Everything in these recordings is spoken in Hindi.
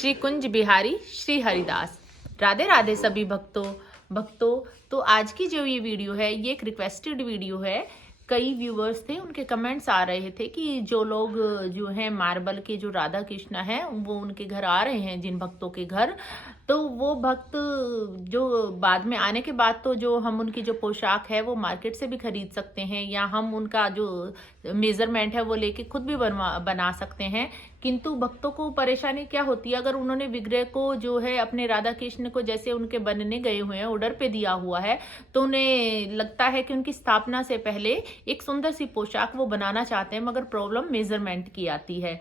श्री कुंज बिहारी श्री हरिदास। राधे राधे सभी भक्तों। तो आज की जो ये वीडियो है ये एक रिक्वेस्टेड वीडियो है। कई व्यूवर्स थे, उनके कमेंट्स आ रहे थे कि जो लोग जो हैं मार्बल के जो राधा कृष्णा हैं वो उनके घर आ रहे हैं, जिन भक्तों के घर, तो वो भक्त जो बाद में आने के बाद तो जो हम उनकी जो पोशाक है वो मार्केट से भी खरीद सकते हैं या हम उनका जो मेजरमेंट है वो लेके खुद भी बना सकते हैं। किंतु भक्तों को परेशानी क्या होती है, अगर उन्होंने विग्रह को जो है अपने राधा कृष्ण को जैसे उनके बनने गए हुए हैं ऑर्डर पे दिया हुआ है, तो उन्हें लगता है कि उनकी स्थापना से पहले एक सुंदर सी पोशाक वो बनाना चाहते हैं, मगर प्रॉब्लम मेजरमेंट की आती है।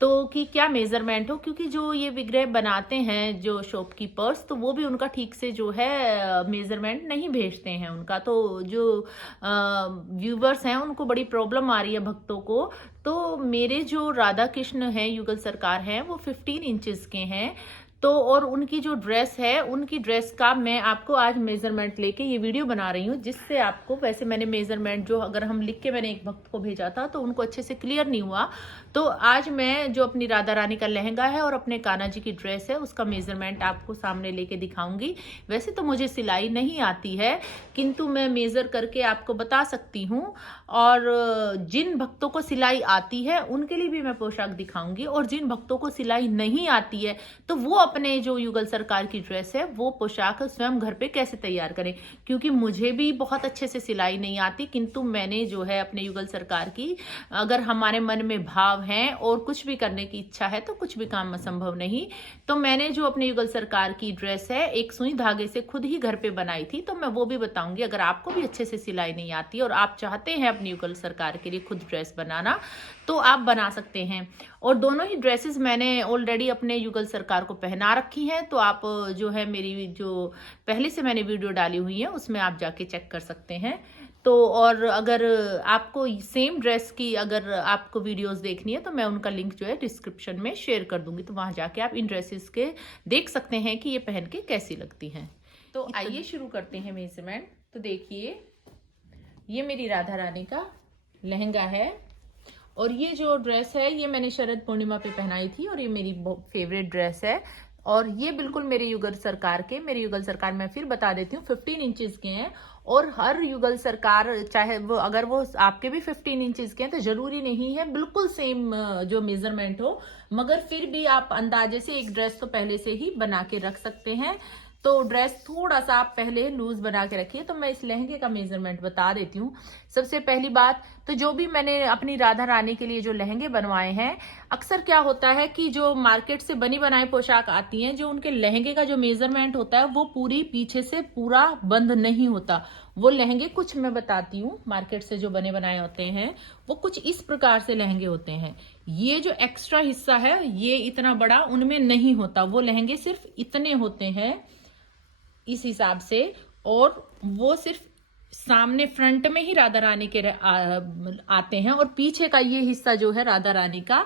तो कि क्या मेजरमेंट हो, क्योंकि जो ये विग्रह बनाते हैं जो शॉपकीपर्स, तो वो भी उनका ठीक से जो है मेजरमेंट नहीं भेजते हैं उनका, तो जो व्यूवर्स हैं उनको बड़ी प्रॉब्लम आ रही है भक्तों को। तो मेरे जो राधा कृष्ण हैं युगल सरकार हैं वो 15 इंचेस के हैं। तो और उनकी जो ड्रेस है, उनकी ड्रेस का मैं आपको आज मेजरमेंट लेके ये वीडियो बना रही हूँ, जिससे आपको, वैसे मैंने मेजरमेंट जो अगर हम लिख के मैंने एक भक्त को भेजा था तो उनको अच्छे से क्लियर नहीं हुआ, तो आज मैं जो अपनी राधा रानी का लहंगा है और अपने कान्हा जी की ड्रेस है उसका मेजरमेंट आपको सामने लेके दिखाऊंगी। वैसे तो मुझे सिलाई नहीं आती है, किंतु मैं मेजर करके आपको बता सकती हूँ, और जिन भक्तों को सिलाई आती है उनके लिए भी मैं पोशाक दिखाऊंगी, और जिन भक्तों को सिलाई नहीं आती है तो वो अपने जो युगल सरकार की ड्रेस है वो पोशाक स्वयं घर पे कैसे तैयार करें। क्योंकि मुझे भी बहुत अच्छे से सिलाई नहीं आती, किंतु मैंने जो है अपने युगल सरकार की, अगर हमारे मन में भाव है और कुछ भी करने की इच्छा है तो कुछ भी काम असंभव नहीं, तो मैंने जो अपने युगल सरकार की ड्रेस है एक सुई धागे से खुद ही घर पे बनाई थी, तो मैं वो भी बताऊंगी। अगर आपको भी अच्छे से सिलाई नहीं आती और आप चाहते हैं अपनी युगल सरकार के लिए खुद ड्रेस बनाना, तो आप बना सकते हैं। और दोनों ही ड्रेसेस मैंने ऑलरेडी अपने युगल सरकार को पहना रखी हैं, तो आप जो है मेरी जो पहले से मैंने वीडियो डाली हुई है उसमें आप जाके चेक कर सकते हैं। तो और अगर आपको सेम ड्रेस की अगर आपको वीडियोस देखनी है तो मैं उनका लिंक जो है डिस्क्रिप्शन में शेयर कर दूंगी, तो वहां जाके आप इन ड्रेसेस के देख सकते हैं कि ये पहन के कैसी लगती हैं। तो आइए शुरू करते हैं मेजरमेंट। तो देखिए, ये मेरी राधा रानी का लहंगा है, और ये जो ड्रेस है ये मैंने शरद पूर्णिमा पे पहनाई थी, और ये मेरी फेवरेट ड्रेस है। और ये बिल्कुल मेरे युगल सरकार मैं फिर बता देती हूँ 15 इंचेस के हैं, और हर युगल सरकार चाहे वो अगर वो आपके भी 15 इंचेस के हैं तो जरूरी नहीं है बिल्कुल सेम जो मेजरमेंट हो, मगर फिर भी आप अंदाजे से एक ड्रेस तो पहले से ही बना के रख सकते हैं। तो ड्रेस थोड़ा सा आप पहले लूज बना के रखिए। तो मैं इस लहंगे का मेजरमेंट बता देती हूँ। सबसे पहली बात तो जो भी मैंने अपनी राधा रानी के लिए जो लहंगे बनवाए हैं, अक्सर क्या होता है कि जो मार्केट से बनी बनाई पोशाक आती हैं, जो उनके लहंगे का जो मेजरमेंट होता है वो पूरी पीछे से पूरा बंद नहीं होता। वो लहंगे कुछ मैं बताती हूँ, मार्केट से जो बने बनाए होते हैं वो कुछ इस प्रकार से लहंगे होते हैं। ये जो एक्स्ट्रा हिस्सा है ये इतना बड़ा उनमें नहीं होता, वो लहंगे सिर्फ इतने होते हैं इस हिसाब से, और वो सिर्फ सामने फ्रंट में ही राधा रानी के आते हैं, और पीछे का ये हिस्सा जो है राधा रानी का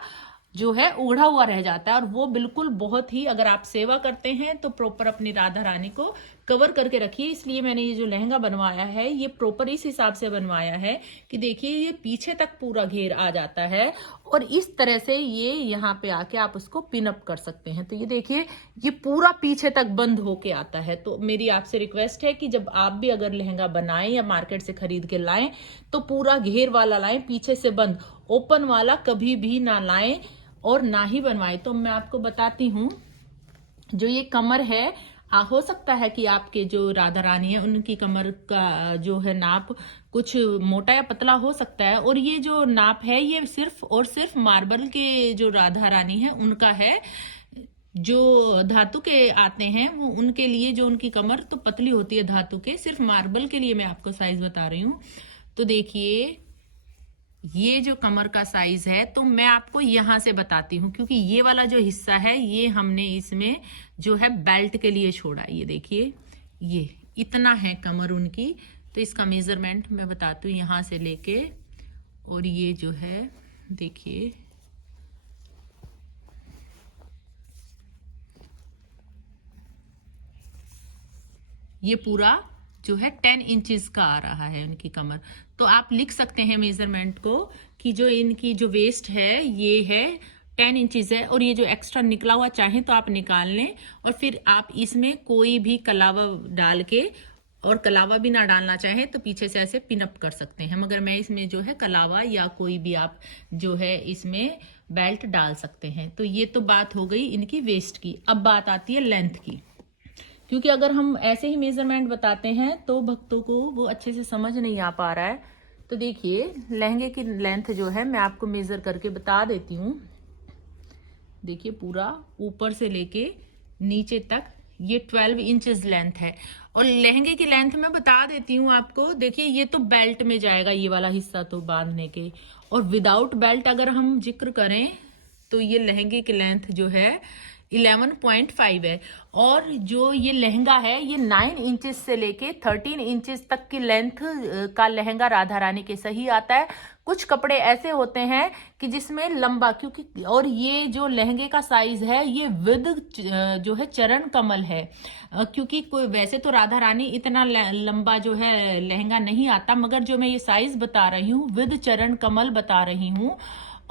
जो है उघड़ा हुआ रह जाता है। और वो बिल्कुल बहुत ही, अगर आप सेवा करते हैं तो प्रॉपर अपनी राधा रानी को कवर करके रखिए। इसलिए मैंने ये जो लहंगा बनवाया है ये प्रॉपर इस हिसाब से बनवाया है कि देखिए ये पीछे तक पूरा घेर आ जाता है, और इस तरह से ये यहाँ पे आके आप उसको पिन अप कर सकते हैं। तो ये देखिए ये पूरा पीछे तक बंद होके आता है। तो मेरी आपसे रिक्वेस्ट है कि जब आप भी अगर लहंगा बनाएं या मार्केट से खरीद के लाएं तो पूरा घेर वाला लाएं, पीछे से बंद, ओपन वाला कभी भी ना लाएं और ना ही बनवाएं। तो मैं आपको बताती हूँ, जो ये कमर है, हो सकता है कि आपके जो राधा रानी है उनकी कमर का जो है नाप कुछ मोटा या पतला हो सकता है, और ये जो नाप है ये सिर्फ और सिर्फ मार्बल के जो राधा रानी है उनका है। जो धातु के आते हैं वो उनके लिए जो उनकी कमर तो पतली होती है धातु के, सिर्फ मार्बल के लिए मैं आपको साइज बता रही हूँ। तो देखिए ये जो कमर का साइज है तो मैं आपको यहां से बताती हूँ, क्योंकि ये वाला जो हिस्सा है ये हमने इसमें जो है बेल्ट के लिए छोड़ा। ये देखिए ये इतना है कमर उनकी, तो इसका मेजरमेंट मैं बताती हूँ यहां से लेके, और ये जो है देखिए ये पूरा जो है 10 इंचेस का आ रहा है उनकी कमर। तो आप लिख सकते हैं मेजरमेंट को कि जो इनकी जो वेस्ट है ये है 10 इंचेस है। और ये जो एक्स्ट्रा निकला हुआ चाहे तो आप निकाल लें, और फिर आप इसमें कोई भी कलावा डाल के, और कलावा भी ना डालना चाहे तो पीछे से ऐसे पिनअप कर सकते हैं, मगर मैं इसमें जो है कलावा या कोई भी आप जो है इसमें बेल्ट डाल सकते हैं। तो ये तो बात हो गई इनकी वेस्ट की। अब बात आती है लेंथ की, क्योंकि अगर हम ऐसे ही मेजरमेंट बताते हैं तो भक्तों को वो अच्छे से समझ नहीं आ पा रहा है। तो देखिए लहंगे की लेंथ जो है मैं आपको मेजर करके बता देती हूँ। देखिए पूरा ऊपर से लेके नीचे तक ये 12 इंचेस लेंथ है। और लहंगे की लेंथ मैं बता देती हूँ आपको। देखिए ये तो बेल्ट में जाएगा, ये वाला हिस्सा तो बांधने के, और विदाउट बेल्ट अगर हम जिक्र करें तो ये लहंगे की लेंथ जो है 11.5 है। और जो ये लहंगा है ये 9 इंचेस से लेके 13 इंचेस तक की लेंथ का लहंगा राधा रानी के सही आता है। कुछ कपड़े ऐसे होते हैं कि जिसमें लंबा, क्योंकि और ये जो लहंगे का साइज है ये विद जो है चरण कमल है, क्योंकि कोई वैसे तो राधा रानी इतना लंबा जो है लहंगा नहीं आता, मगर जो मैं ये साइज बता रही हूँ विद चरण कमल बता रही हूँ।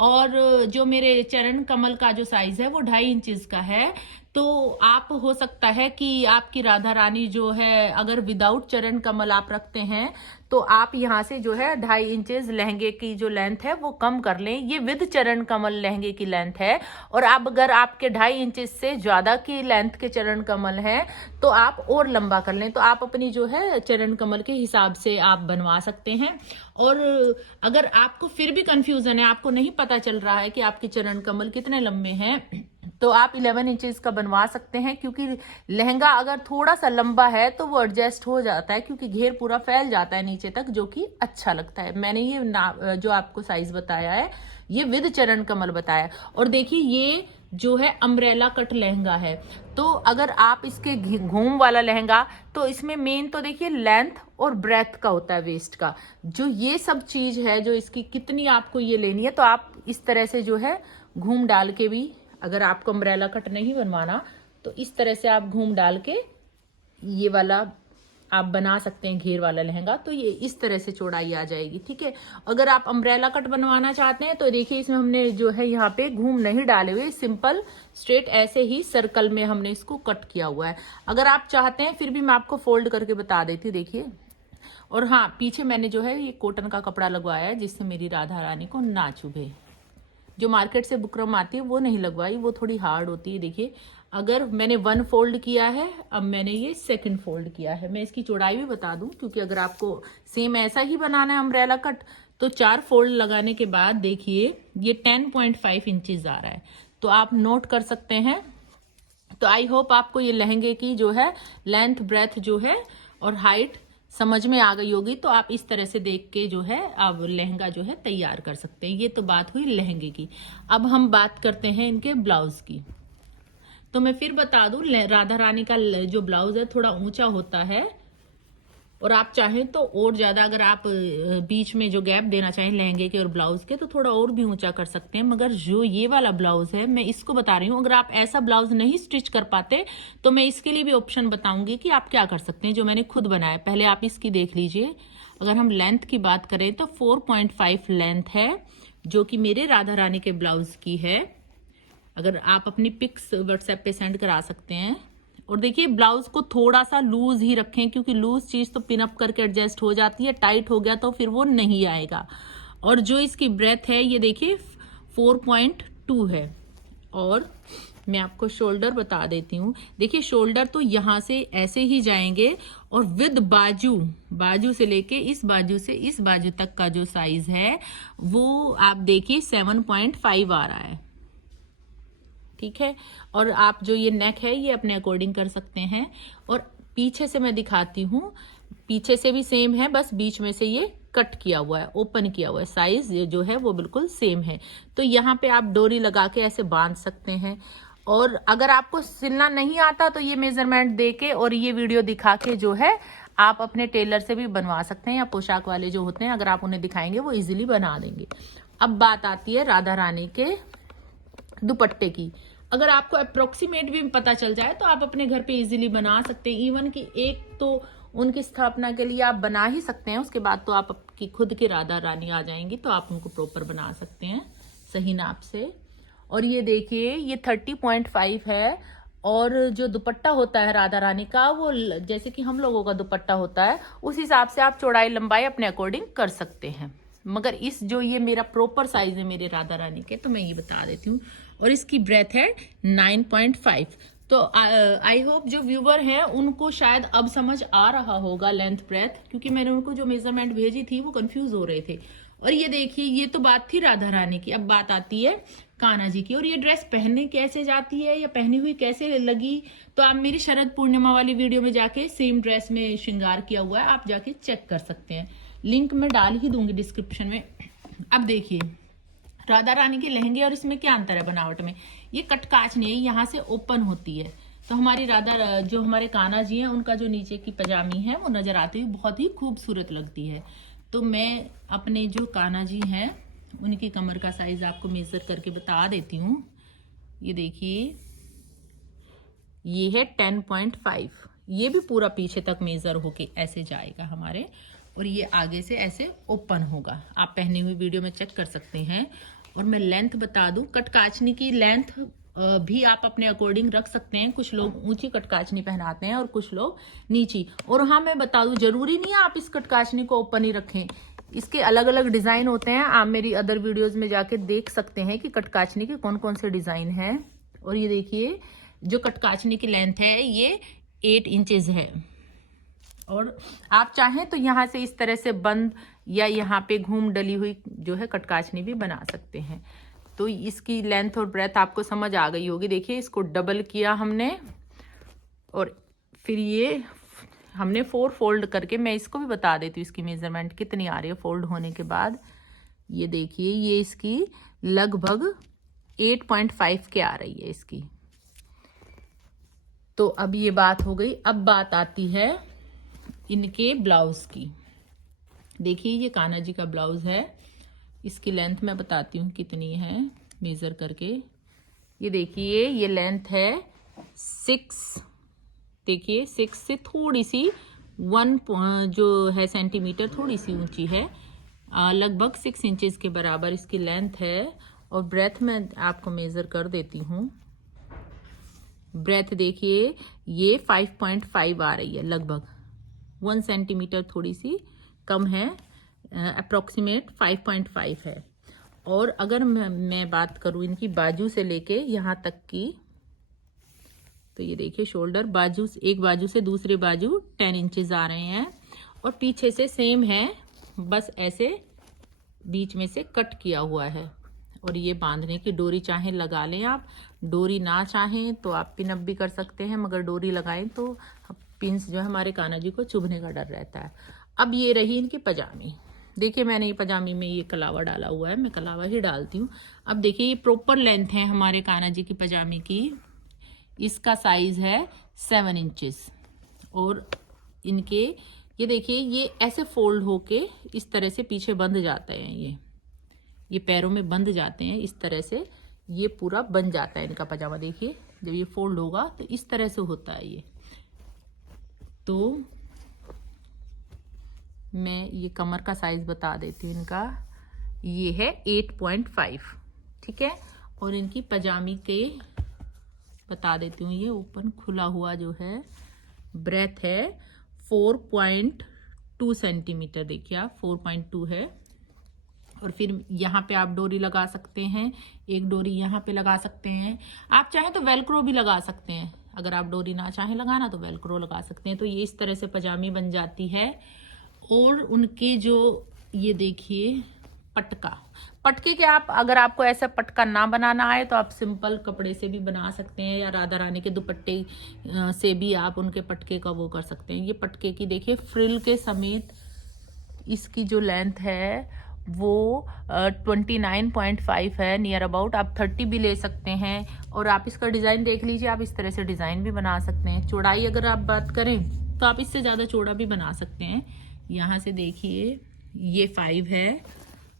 और जो मेरे चरण कमल का जो साइज है वो 2.5 इंचेस का है। तो आप हो सकता है कि आपकी राधा रानी जो है अगर विदाउट चरण कमल आप रखते हैं तो आप यहाँ से जो है 2.5 इंचेस लहंगे की जो लेंथ है वो कम कर लें। ये विद चरण कमल लहंगे की लेंथ है। और अब अगर आपके 2.5 इंचेस से ज्यादा की लेंथ के चरण कमल हैं तो आप और लंबा कर लें। तो आप अपनी जो है चरण कमल के हिसाब से आप बनवा सकते हैं। और अगर आपको फिर भी कंफ्यूजन है, आपको नहीं पता चल रहा है कि आपके चरण कमल कितने लंबे हैं, तो आप 11 इंचेस का बनवा सकते हैं। क्योंकि लहंगा अगर थोड़ा सा लंबा है तो वो एडजस्ट हो जाता है, क्योंकि घेर पूरा फैल जाता है नीचे तक, जो कि अच्छा लगता है। मैंने ये जो आपको साइज बताया है ये विद चरण कमल बताया। और देखिए ये जो है अम्ब्रेला कट लहंगा है। तो अगर आप इसके घूम वाला लहंगा, तो इसमें मेन तो देखिए लेंथ और ब्रेथ का होता है वेस्ट का। जो ये सब चीज है जो इसकी कितनी आपको ये लेनी है, तो आप इस तरह से जो है घूम डाल के भी, अगर आपको अम्ब्रेला कट नहीं बनवाना तो इस तरह से आप घूम डाल के ये वाला आप बना सकते हैं घेर वाला लहंगा। तो ये इस तरह से चौड़ाई आ जाएगी, ठीक है। अगर आप अम्ब्रेला कट बनवाना चाहते हैं तो देखिए इसमें हमने जो है यहाँ पे घूम नहीं डाले हुए, सिंपल स्ट्रेट ऐसे ही सर्कल में हमने इसको कट किया हुआ है। अगर आप चाहते हैं फिर भी मैं आपको फोल्ड करके बता देती हूँ, देखिए। और हाँ, पीछे मैंने जो है ये कॉटन का कपड़ा लगवाया है जिससे मेरी राधा रानी को ना चुभे। जो मार्केट से बुकरम आती है वो नहीं लगवाई, वो थोड़ी हार्ड होती है। देखिए अगर मैंने 1 फोल्ड किया है, अब मैंने ये 2nd फोल्ड किया है। मैं इसकी चौड़ाई भी बता दूं, क्योंकि अगर आपको सेम ऐसा ही बनाना है अम्ब्रेला कट तो 4 फोल्ड लगाने के बाद देखिए ये 10.5 इंचेस आ रहा है। तो आप नोट कर सकते हैं। तो आई होप आपको ये लहंगे की जो है लेंथ ब्रेथ जो है और हाइट समझ में आ गई होगी। तो आप इस तरह से देख के जो है आप लहंगा जो है तैयार कर सकते हैं। ये तो बात हुई लहंगे की। अब हम बात करते हैं इनके ब्लाउज की। तो मैं फिर बता दूं, राधा रानी का जो ब्लाउज है थोड़ा ऊंचा होता है, और आप चाहें तो और ज्यादा, अगर आप बीच में जो गैप देना चाहें लहंगे के और ब्लाउज के, तो थोड़ा और भी ऊंचा कर सकते हैं। मगर जो ये वाला ब्लाउज है मैं इसको बता रही हूँ, अगर आप ऐसा ब्लाउज नहीं स्टिच कर पाते तो मैं इसके लिए भी ऑप्शन बताऊंगी कि आप क्या कर सकते हैं, जो मैंने खुद बनाया। पहले आप इसकी देख लीजिए। अगर हम लेंथ की बात करें तो 4.5 लेंथ है, जो कि मेरे राधा रानी के ब्लाउज की है। अगर आप अपनी पिक्स व्हाट्सएप पे सेंड करा सकते हैं। और देखिए ब्लाउज को थोड़ा सा लूज ही रखें, क्योंकि लूज चीज तो पिनअप करके एडजस्ट हो जाती है, टाइट हो गया तो फिर वो नहीं आएगा। और जो इसकी ब्रेथ है ये देखिए 4.2 है। और मैं आपको शोल्डर बता देती हूँ। देखिए शोल्डर तो यहाँ से ऐसे ही जाएंगे, और विद बाजू से लेके इस बाजू से इस बाजू तक का जो साइज है वो आप देखिए 7.5 आ रहा है, ठीक है। और आप जो ये नेक है ये अपने अकॉर्डिंग कर सकते हैं। और पीछे से मैं दिखाती हूँ, पीछे से भी सेम है, बस बीच में से ये कट किया हुआ है, ओपन किया हुआ है। साइज जो है वो बिल्कुल सेम है। तो यहाँ पे आप डोरी लगा के ऐसे बांध सकते हैं। और अगर आपको सिलना नहीं आता तो ये मेजरमेंट दे के और ये वीडियो दिखा के जो है आप अपने टेलर से भी बनवा सकते हैं, या पोशाक वाले जो होते हैं अगर आप उन्हें दिखाएंगे वो इजीली बना देंगे। अब बात आती है राधा रानी के दुपट्टे की। अगर आपको अप्रोक्सीमेट भी पता चल जाए तो आप अपने घर पे इजीली बना सकते हैं। इवन कि एक तो उनकी स्थापना के लिए आप बना ही सकते हैं, उसके बाद तो आप आपकी खुद की राधा रानी आ जाएंगी तो आप उनको प्रॉपर बना सकते हैं सही नाप से। और ये देखिए ये 30.5 है। और जो दुपट्टा होता है राधा रानी का वो जैसे कि हम लोगों का दुपट्टा होता है उस हिसाब से आप चौड़ाई लंबाई अपने अकॉर्डिंग कर सकते हैं। मगर इस जो ये मेरा प्रॉपर साइज है मेरे राधा रानी के, तो मैं ये बता देती हूँ। और इसकी ब्रेथ है 9.5। तो आई होप जो व्यूवर हैं उनको शायद अब समझ आ रहा होगा लेंथ ब्रेथ, क्योंकि मैंने उनको जो मेजरमेंट भेजी थी वो कंफ्यूज हो रहे थे। और ये देखिए ये तो बात थी राधा रानी की, अब बात आती है कान्हा जी की। और ये ड्रेस पहनने कैसे जाती है या पहनी हुई कैसे लगी, तो आप मेरी शरद पूर्णिमा वाली वीडियो में जाके सेम ड्रेस में श्रृंगार किया हुआ है, आप जाके चेक कर सकते हैं, लिंक मैं डाल ही दूंगी डिस्क्रिप्शन में। अब देखिए राधा रानी के लहंगे और इसमें क्या अंतर है बनावट में। ये कटकाच नहीं है, यहाँ से ओपन होती है। तो हमारी राधा जो हमारे कान्हा जी हैं उनका जो नीचे की पजामी है वो नजर आती हुई बहुत ही खूबसूरत लगती है। तो मैं अपने जो कान्हा जी हैं उनकी कमर का साइज आपको मेजर करके बता देती हूँ। ये देखिए ये है 10.5। ये भी पूरा पीछे तक मेजर होके ऐसे जाएगा हमारे, और ये आगे से ऐसे ओपन होगा। आप पहनी हुई वीडियो में चेक कर सकते हैं। और मैं लेंथ बता दूं, कटकाचनी की लेंथ भी आप अपने अकॉर्डिंग रख सकते हैं। कुछ लोग ऊंची कटकाचनी पहनाते हैं और कुछ लोग नीची। और हाँ मैं बता दूं, जरूरी नहीं है आप इस कटकाचनी को ओपन ही रखें, इसके अलग अलग डिजाइन होते हैं। आप मेरी अदर वीडियोज में जाके देख सकते हैं कि कटकाचनी के कौन कौन से डिजाइन हैं। और ये देखिए जो कटकाचनी की लेंथ है ये 8 इंचेस है। और आप चाहें तो यहाँ से इस तरह से बंद या यहाँ पे घूम डली हुई जो है कटकाचनी भी बना सकते हैं। तो इसकी लेंथ और ब्रेथ आपको समझ आ गई होगी। देखिए इसको डबल किया हमने और फिर ये हमने 4 फोल्ड करके, मैं इसको भी बता देती हूँ इसकी मेजरमेंट कितनी आ रही है फोल्ड होने के बाद। ये देखिए ये इसकी लगभग 8.5 के आ रही है इसकी। तो अब ये बात हो गई। अब बात आती है इनके ब्लाउज की। देखिए ये कान्हा जी का ब्लाउज है, इसकी लेंथ मैं बताती हूँ कितनी है मेजर करके। ये देखिए ये लेंथ है 6, देखिए 6 से थोड़ी सी 1 जो है सेंटीमीटर थोड़ी सी ऊंची है, लगभग 6 इंचेस के बराबर इसकी लेंथ है। और ब्रेथ मैं आपको मेजर कर देती हूँ। ब्रेथ देखिए ये 5.5 आ रही है, लगभग 1 सेंटीमीटर थोड़ी सी कम है, अप्रोक्सीमेट 5.5 है। और अगर मैं बात करूँ इनकी बाजू से लेके यहाँ तक की, तो ये देखिए शोल्डर बाजू, एक बाजू से दूसरी बाजू 10 इंचेस आ रहे हैं। और पीछे से सेम है, बस ऐसे बीच में से कट किया हुआ है। और ये बांधने की डोरी चाहे लगा लें आप, डोरी ना चाहें तो आप पिन अप भी कर सकते हैं, मगर डोरी लगाएं तो पिंस जो है हमारे कान्हा जी को चुभने का डर रहता है। अब ये रही इनकी पजामी। देखिए मैंने ये पजामी में ये कलावा डाला हुआ है, मैं कलावा ही डालती हूँ। अब देखिए ये प्रॉपर लेंथ है हमारे कान्हा जी की पजामी की, इसका साइज है 7 इंचेस। और इनके ये देखिए ये ऐसे फोल्ड होके इस तरह से पीछे बंध जाते हैं, ये पैरों में बंध जाते हैं इस तरह से, ये पूरा बन जाता है इनका पजामा। देखिए जब ये फोल्ड होगा तो इस तरह से होता है ये। तो मैं ये कमर का साइज बता देती हूँ इनका, ये है 8.5, ठीक है। और इनकी पजामी के बता देती हूँ, ये ओपन खुला हुआ जो है ब्रेथ है 4.2 सेंटीमीटर, देखिए आप 4.2 है। और फिर यहाँ पे आप डोरी लगा सकते हैं, एक डोरी यहाँ पे लगा सकते हैं, आप चाहें तो वेलक्रो भी लगा सकते हैं। अगर आप डोरी ना चाहें लगाना तो वेलक्रो लगा सकते हैं। तो ये इस तरह से पजामी बन जाती है। और उनके जो ये देखिए पटके के आप, अगर आपको ऐसा पटका ना बनाना आए तो आप सिंपल कपड़े से भी बना सकते हैं, या राधा रानी के दुपट्टे से भी आप उनके पटके का वो कर सकते हैं। ये पटके की देखिए फ्रिल के समेत इसकी जो लेंथ है वो 29.5 है नियर अबाउट। आप 30 भी ले सकते हैं। और आप इसका डिज़ाइन देख लीजिए, आप इस तरह से डिज़ाइन भी बना सकते हैं। चौड़ाई अगर आप बात करें तो आप इससे ज़्यादा चौड़ा भी बना सकते हैं। यहाँ से देखिए ये 5 है,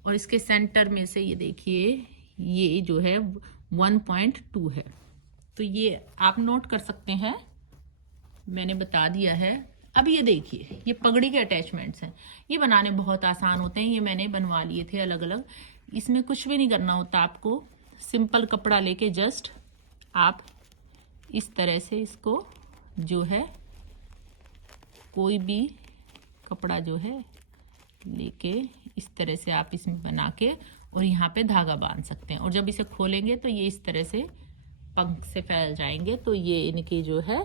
और इसके सेंटर में से ये देखिए ये जो है 1.2 है। तो ये आप नोट कर सकते हैं, मैंने बता दिया है। अब ये देखिए ये पगड़ी के अटैचमेंट्स हैं, ये बनाने बहुत आसान होते हैं। ये मैंने बनवा लिए थे अलग अलग, इसमें कुछ भी नहीं करना होता आपको, सिंपल कपड़ा लेके जस्ट आप इस तरह से इसको जो है कोई भी कपड़ा जो है लेके इस तरह से आप इसमें बना के और यहाँ पे धागा बांध सकते हैं। और जब इसे खोलेंगे तो ये इस तरह से पंख से फैल जाएंगे। तो ये इनकी जो है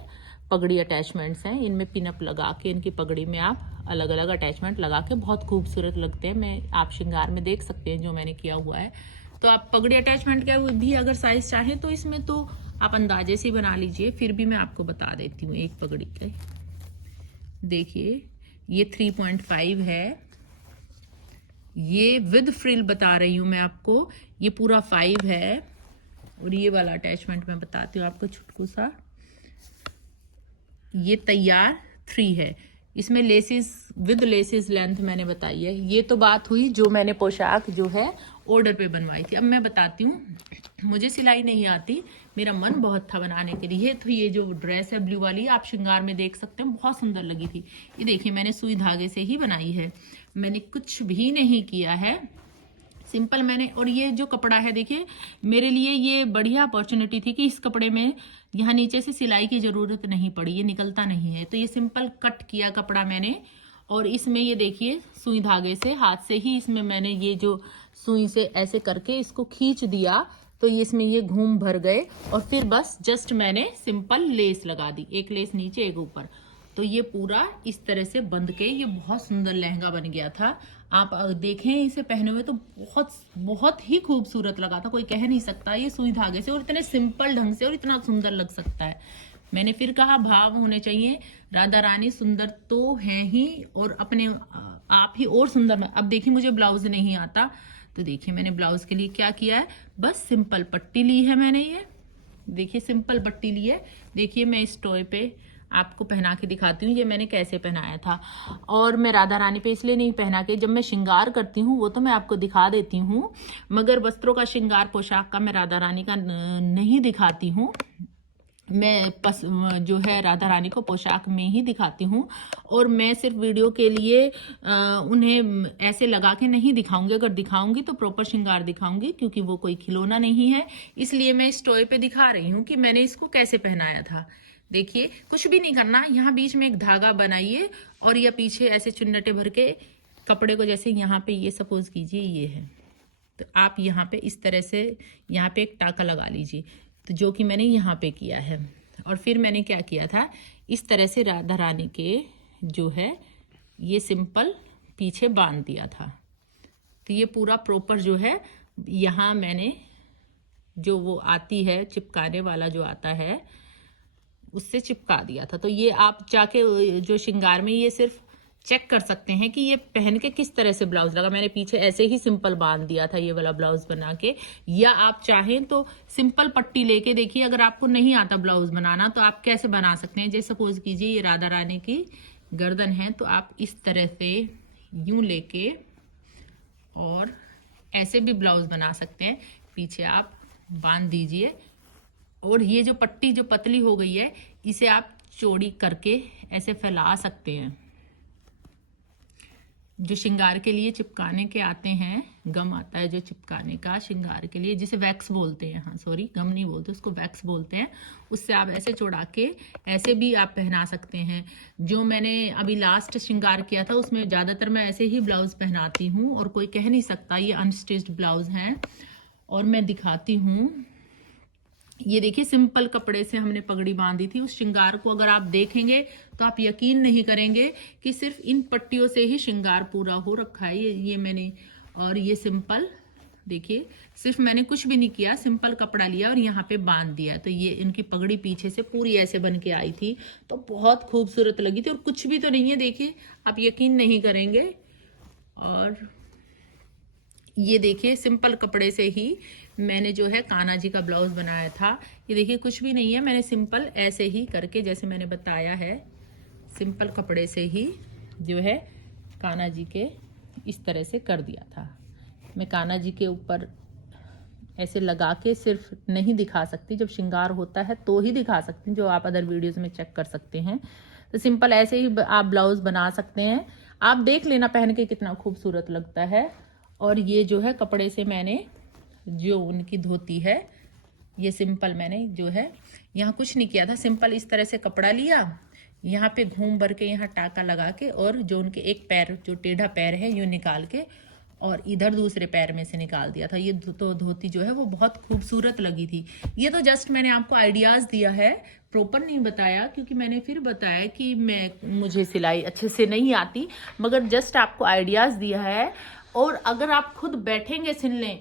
पगड़ी अटैचमेंट्स हैं, इनमें पिनअप लगा के इनकी पगड़ी में आप अलग अलग अटैचमेंट लगा के बहुत खूबसूरत लगते हैं। मैं आप श्रृंगार में देख सकते हैं जो मैंने किया हुआ है। तो आप पगड़ी अटैचमेंट का भी अगर साइज चाहें तो इसमें तो आप अंदाजे से बना लीजिए, फिर भी मैं आपको बता देती हूँ। एक पगड़ी का देखिए ये 3.5 है, ये विद फ्रिल बता रही हूँ मैं आपको, ये पूरा 5 है। और ये वाला अटैचमेंट मैं बताती हूँ आपको छुटकू सा, ये तैयार 3 है। इसमें लेसिस विद लेसिस लेंथ मैंने बताई है। ये तो बात हुई जो मैंने पोशाक जो है ऑर्डर पे बनवाई थी। अब मैं बताती हूँ, मुझे सिलाई नहीं आती, मेरा मन बहुत था बनाने के लिए। तो ये जो ड्रेस है ब्लू वाली आप श्रृंगार में देख सकते हैं, बहुत सुंदर लगी थी। ये देखिए मैंने सुई धागे से ही बनाई है, मैंने कुछ भी नहीं किया है, सिंपल मैंने। और ये जो कपड़ा है देखिए, मेरे लिए ये बढ़िया अपॉर्चुनिटी थी कि इस कपड़े में यहाँ नीचे से सिलाई की ज़रूरत नहीं पड़ी, ये निकलता नहीं है। तो ये सिंपल कट किया कपड़ा मैंने, और इसमें ये देखिए सुई धागे से हाथ से ही इसमें मैंने ये जो सुई से ऐसे करके इसको खींच दिया, तो ये इसमें ये घूम भर गए। और फिर बस जस्ट मैंने सिंपल लेस लगा दी, एक लेस नीचे एक ऊपर। तो ये पूरा इस तरह से बंध के ये बहुत सुंदर लहंगा बन गया था। आप देखें इसे पहने हुए तो बहुत बहुत ही खूबसूरत लगा था, कोई कह नहीं सकता ये सुई धागे से और इतने सिंपल ढंग से और इतना सुंदर लग सकता है। मैंने फिर कहा भाव होने चाहिए, राधा रानी सुंदर तो हैं ही और अपने आप ही और सुंदर। अब देखिए मुझे ब्लाउज नहीं आता, तो देखिए मैंने ब्लाउज के लिए क्या किया है, बस सिंपल पट्टी ली है मैंने, ये देखिए सिंपल पट्टी ली है। देखिए मैं इस टॉय पे आपको पहना के दिखाती हूँ ये मैंने कैसे पहनाया था। और मैं राधा रानी पे इसलिए नहीं पहना के, जब मैं श्रृंगार करती हूँ वो तो मैं आपको दिखा देती हूँ, मगर वस्त्रों का श्रृंगार पोशाक का मैं राधा रानी का नहीं दिखाती हूँ। मैं जो है राधा रानी को पोशाक में ही दिखाती हूँ। और मैं सिर्फ वीडियो के लिए उन्हें ऐसे लगा के नहीं दिखाऊंगी, अगर दिखाऊंगी तो प्रॉपर श्रृंगार दिखाऊंगी, क्योंकि वो कोई खिलौना नहीं है। इसलिए मैं इस टॉय पे दिखा रही हूँ कि मैंने इसको कैसे पहनाया था। देखिए कुछ भी नहीं करना, यहाँ बीच में एक धागा बनाइए और या पीछे ऐसे चुन्नटे भर के कपड़े को, जैसे यहाँ पे ये सपोज कीजिए ये है, तो आप यहाँ पे इस तरह से यहाँ पे एक टाका लगा लीजिए, तो जो कि मैंने यहाँ पे किया है। और फिर मैंने क्या किया था, इस तरह से राधा रानी के जो है ये सिंपल पीछे बांध दिया था। तो ये पूरा प्रॉपर जो है यहाँ मैंने जो वो आती है चिपकाने वाला जो आता है उससे चिपका दिया था। तो ये आप जाके जो श्रृंगार में ये सिर्फ चेक कर सकते हैं कि ये पहन के किस तरह से ब्लाउज लगा। मैंने पीछे ऐसे ही सिंपल बांध दिया था ये वाला ब्लाउज बना के, या आप चाहें तो सिंपल पट्टी लेके देखिए, अगर आपको नहीं आता ब्लाउज बनाना तो आप कैसे बना सकते हैं। जैसे सपोज कीजिए ये राधा रानी की गर्दन है, तो आप इस तरह से यूं लेके और ऐसे भी ब्लाउज बना सकते हैं, पीछे आप बांध दीजिए। और ये जो पट्टी जो पतली हो गई है इसे आप चौड़ी करके ऐसे फैला सकते हैं। जो श्रृंगार के लिए चिपकाने के आते हैं, गम आता है जो चिपकाने का श्रृंगार के लिए, जिसे वैक्स बोलते हैं, हाँ सॉरी गम नहीं बोलते उसको, वैक्स बोलते हैं। उससे आप ऐसे चौड़ा के ऐसे भी आप पहना सकते हैं। जो मैंने अभी लास्ट श्रृंगार किया था उसमें ज़्यादातर मैं ऐसे ही ब्लाउज पहनाती हूँ और कोई कह नहीं सकता ये अनस्टिच्ड ब्लाउज हैं। और मैं दिखाती हूँ, ये देखिए सिंपल कपड़े से हमने पगड़ी बांधी थी। उस श्रृंगार को अगर आप देखेंगे तो आप यकीन नहीं करेंगे कि सिर्फ इन पट्टियों से ही श्रृंगार पूरा हो रखा है। ये मैंने, और ये सिंपल देखिए सिर्फ मैंने कुछ भी नहीं किया, सिंपल कपड़ा लिया और यहाँ पे बांध दिया। तो ये इनकी पगड़ी पीछे से पूरी ऐसे बन के आई थी, तो बहुत खूबसूरत लगी थी। और कुछ भी तो नहीं है, देखिए आप यकीन नहीं करेंगे। और ये देखिए सिंपल कपड़े से ही मैंने जो है कान्हा जी का ब्लाउज बनाया था। ये देखिए कुछ भी नहीं है, मैंने सिंपल ऐसे ही करके जैसे मैंने बताया है, सिंपल कपड़े से ही जो है कान्हा जी के इस तरह से कर दिया था। मैं कान्हा जी के ऊपर ऐसे लगा के सिर्फ नहीं दिखा सकती, जब श्रृंगार होता है तो ही दिखा सकती हूँ, जो आप अदर वीडियोस में चेक कर सकते हैं। तो सिंपल ऐसे ही आप ब्लाउज बना सकते हैं। आप देख लेना पहन के कितना खूबसूरत लगता है। और ये जो है कपड़े से मैंने जो उनकी धोती है, ये सिंपल मैंने जो है यहाँ कुछ नहीं किया था, सिंपल इस तरह से कपड़ा लिया, यहाँ पे घूम भर के यहाँ टाका लगा के, और जो उनके एक पैर जो टेढ़ा पैर है यूँ निकाल के और इधर दूसरे पैर में से निकाल दिया था। ये तो धोती जो है वो बहुत खूबसूरत लगी थी। ये तो जस्ट मैंने आपको आइडियाज़ दिया है, प्रॉपर नहीं बताया, क्योंकि मैंने फिर बताया कि मुझे सिलाई अच्छे से नहीं आती, मगर जस्ट आपको आइडियाज़ दिया है। और अगर आप खुद बैठेंगे सिलने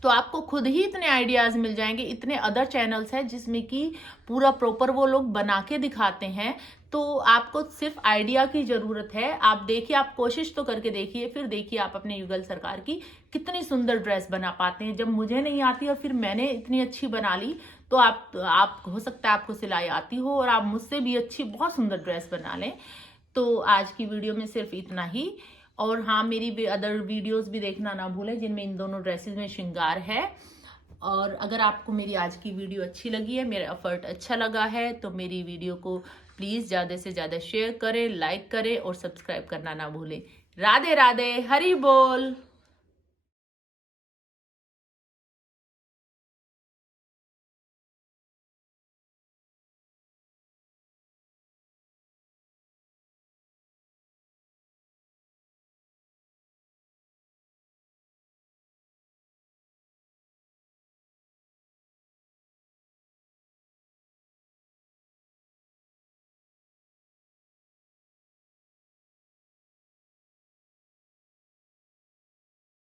तो आपको खुद ही इतने आइडियाज़ मिल जाएंगे। इतने अदर चैनल्स हैं जिसमें कि पूरा प्रॉपर वो लोग बना के दिखाते हैं, तो आपको सिर्फ आइडिया की ज़रूरत है। आप देखिए, आप कोशिश तो करके देखिए, फिर देखिए आप अपने युगल सरकार की कितनी सुंदर ड्रेस बना पाते हैं। जब मुझे नहीं आती और फिर मैंने इतनी अच्छी बना ली, तो आप हो सकता है आपको सिलाई आती हो और आप मुझसे भी अच्छी बहुत सुंदर ड्रेस बना लें। तो आज की वीडियो में सिर्फ इतना ही। और हाँ, मेरी अदर वीडियोस भी देखना ना भूलें जिनमें इन दोनों ड्रेसेस में श्रृंगार है। और अगर आपको मेरी आज की वीडियो अच्छी लगी है, मेरा एफर्ट अच्छा लगा है, तो मेरी वीडियो को प्लीज़ ज़्यादा से ज़्यादा शेयर करें, लाइक करें और सब्सक्राइब करना ना भूलें। राधे राधे, हरि बोल।